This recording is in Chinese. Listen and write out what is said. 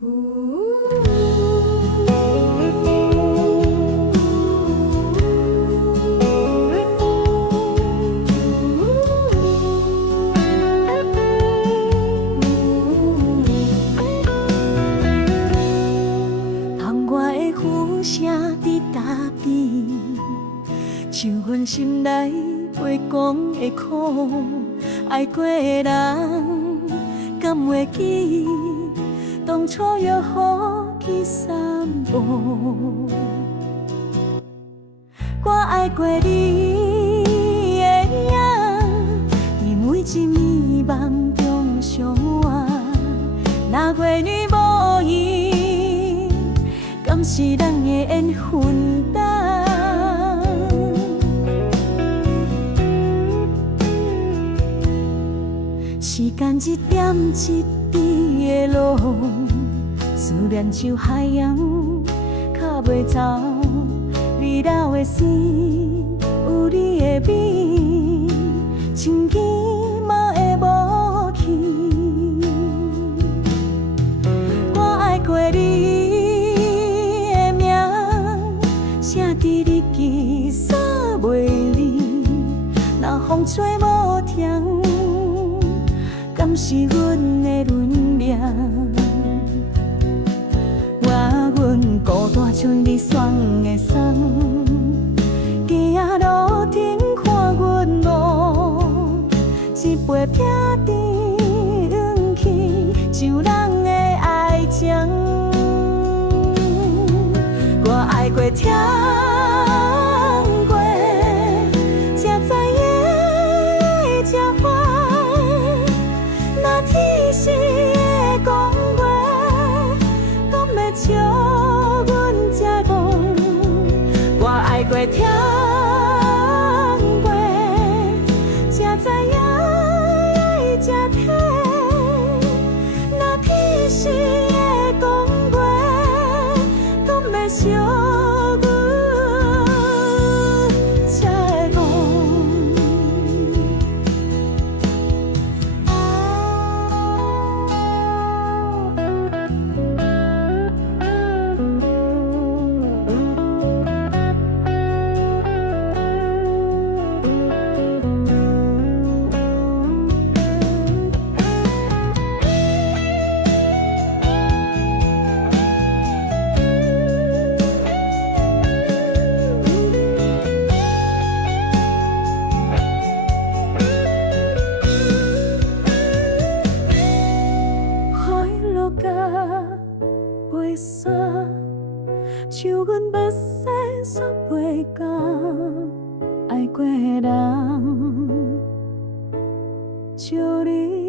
窗外的雨声滴答滴，像阮心内袂讲的苦，爱过的人敢袂记当初约好去散步。我爱过你的影，伫每一暝梦中相偎。若月女无伊，敢是咱的缘分重？时间一点一滴的路，思念像海洋，靠袂走。你流的生，有你的美，亲见嘛会无去。我爱过你的名，写伫日记扫袂离。若风吹无停，敢是阮的轮命？阮孤单像你霜的伞，行路顶看阮路，一杯冰甜涌起，像咱的爱情。我爱过听过，才知影才歹。若天时的讲话，敢会笑阮这戆？我爱过听过，才知影爱才体。若天时的讲话，敢会笑阮这戆？袂散，像阮目屎煞袂干，爱过的人，照你。